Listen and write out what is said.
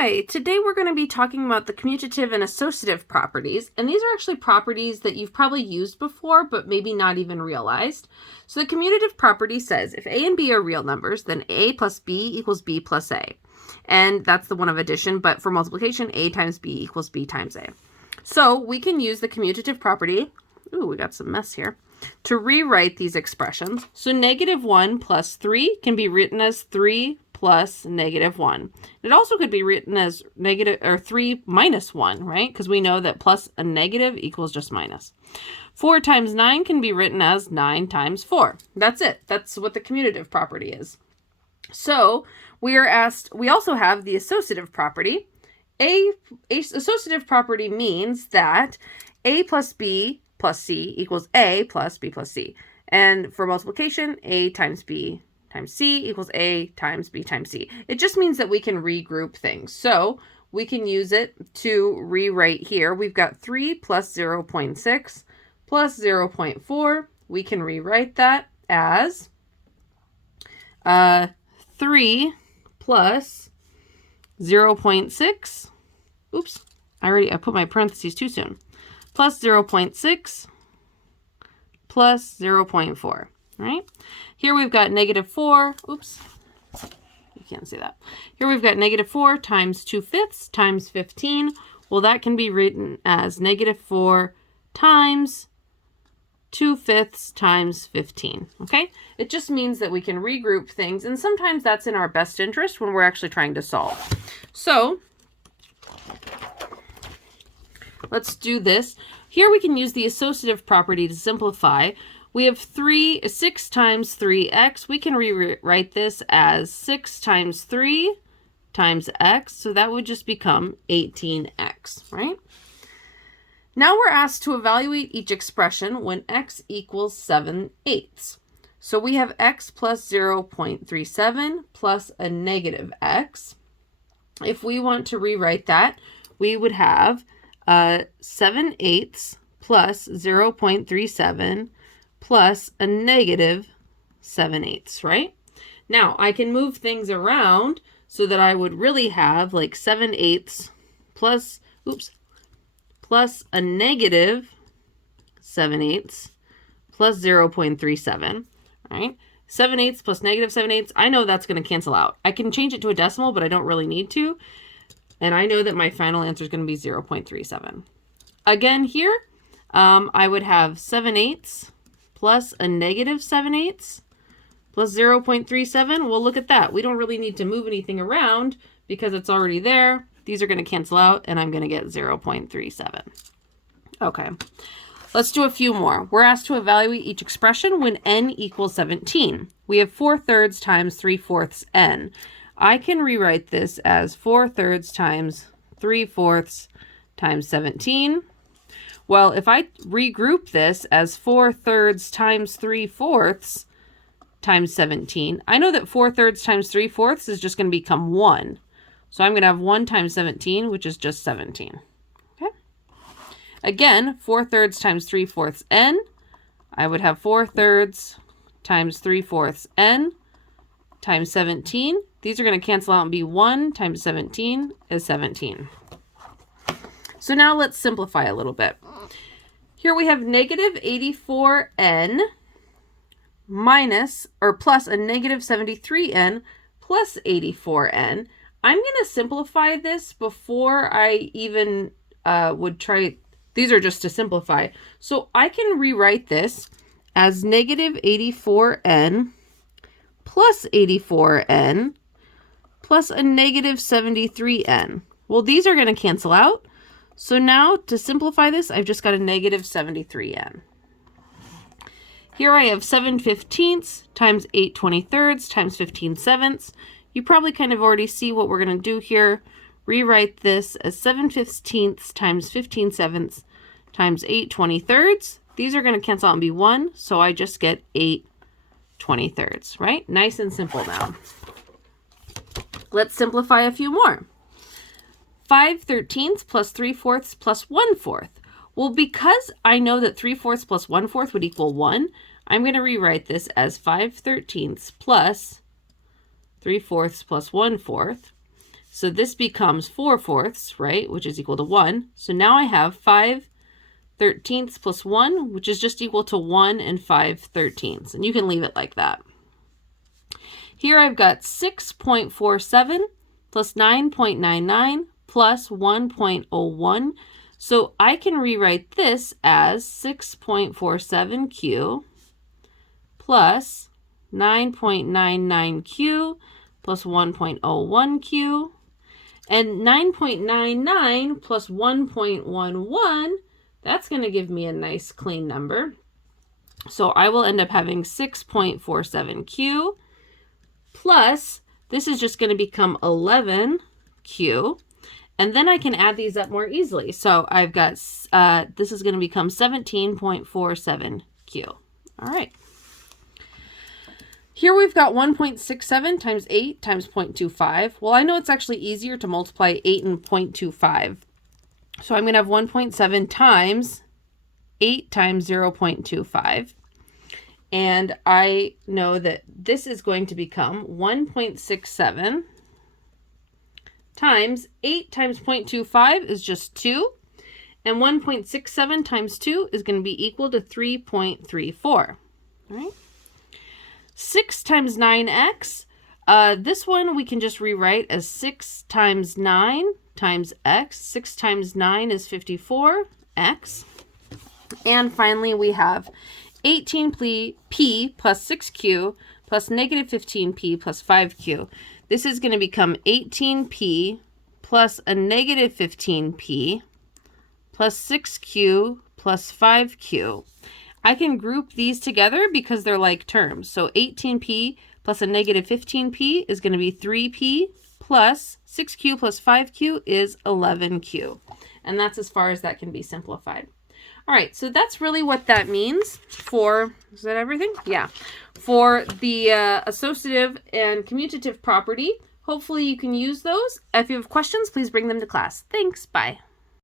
Hi, today we're going to be talking about the commutative and associative properties, and these are actually properties that you've probably used before, but maybe not even realized. So the commutative property says if a and b are real numbers, then a plus b equals b plus a. And that's the one of addition, but for multiplication, a times b equals b times a. So we can use the commutative property, ooh, we got some mess here, to rewrite these expressions. So -1 plus 3 can be written as 3 plus -1. It also could be written as 3 minus 1, right? Because we know that plus a negative equals just minus. 4 times 9 can be written as 9 times 4. That's it. That's what the commutative property is. So we are asked, we also have the associative property. A associative property means that a plus b plus c equals a plus b plus c. And for multiplication, a times b times c equals a times b times c. It just means that we can regroup things. So we can use it to rewrite here. We've got 3 plus 0.6 plus 0.4. We can rewrite that as 3 plus 0.6. Oops, I put my parentheses too soon. Plus 0.6 plus 0.4, right? Here we've got -4. Oops, you can't see that. Here we've got -4 times 2/5 times 15. Well, that can be written as -4 times 2/5 times 15, okay? It just means that we can regroup things, and sometimes that's in our best interest when we're actually trying to solve. So let's do this. Here we can use the associative property to simplify. We have 6 times 3x. We can rewrite this as 6 times 3 times x. So that would just become 18x, right? Now we're asked to evaluate each expression when x equals 7/8. So we have x plus 0.37 plus a negative x. If we want to rewrite that, we would have 7/8 plus 0.37 plus a negative 7/8, right? Now, I can move things around so that I would really have like 7/8 plus a negative 7/8 plus 0.37, right? 7/8 plus negative 7/8, I know that's going to cancel out. I can change it to a decimal, but I don't really need to. And I know that my final answer is going to be 0.37. Again, here, I would have 7/8 plus a negative 7/8 plus 0.37. Well, look at that. We don't really need to move anything around because it's already there. These are going to cancel out, and I'm going to get 0.37. Okay, let's do a few more. We're asked to evaluate each expression when n equals 17. We have 4/3 times 3/4 n. I can rewrite this as 4/3 times 3/4 times 17. Well, if I regroup this as 4/3 times 3/4 times 17, I know that 4/3 times 3/4 is just going to become 1. So I'm going to have 1 times 17, which is just 17. Okay. Again, 4/3 times 3/4 n. I would have 4/3 times 3/4 n times 17. These are going to cancel out and be 1 times 17 is 17. So now let's simplify a little bit. Here we have -84n minus or plus a -73n plus 84n. I'm going to simplify this before I even would try. These are just to simplify. So I can rewrite this as -84n plus 84n plus a -73n. Well, these are going to cancel out. So now to simplify this, I've just got a -73n. Here I have 7/15 times 8/23 times 15/7. You probably kind of already see what we're going to do here. Rewrite this as 7/15 times 15/7 times 8/23. These are going to cancel out and be 1, so I just get 8/23, right? Nice and simple now. Let's simplify a few more. 5/13 plus 3/4 plus 1/4. Well, because I know that 3/4 plus 1/4 would equal 1, I'm going to rewrite this as 5/13 plus 3/4 plus 1/4. So this becomes 4/4, right, which is equal to 1. So now I have 5/13 plus 1, which is just equal to 1 and 5/13. And you can leave it like that. Here I've got 6.47 plus 9.99 plus 1.01. So I can rewrite this as 6.47q plus 9.99q plus 1.01q. And 9.99 plus 1.11, that's going to give me a nice clean number. So I will end up having 6.47q plus, this is just going to become 11q. And then I can add these up more easily. So I've got, this is going to become 17.47q. All right. Here we've got 1.67 times 8 times 0.25. Well, I know it's actually easier to multiply 8 and 0.25. So I'm going to have 1.7 times 8 times 0.25. And I know that this is going to become 1.67 times 8 times 0.25 is just 2. And 1.67 times 2 is going to be equal to 3.34. All right. 6 times 9x. This one we can just rewrite as 6 times 9 times x. 6 times 9 is 54x. And finally we have 18p plus 6q plus negative 15p plus 5q. This is going to become 18p plus a negative 15p plus 6q plus 5q. I can group these together because they're like terms. So 18p plus a negative 15p is going to be 3p plus 6q plus 5q is 11q. And that's as far as that can be simplified. All right, so that's really what that means for, is that everything? Yeah, for the associative and commutative property. Hopefully you can use those. If you have questions, please bring them to class. Thanks, bye.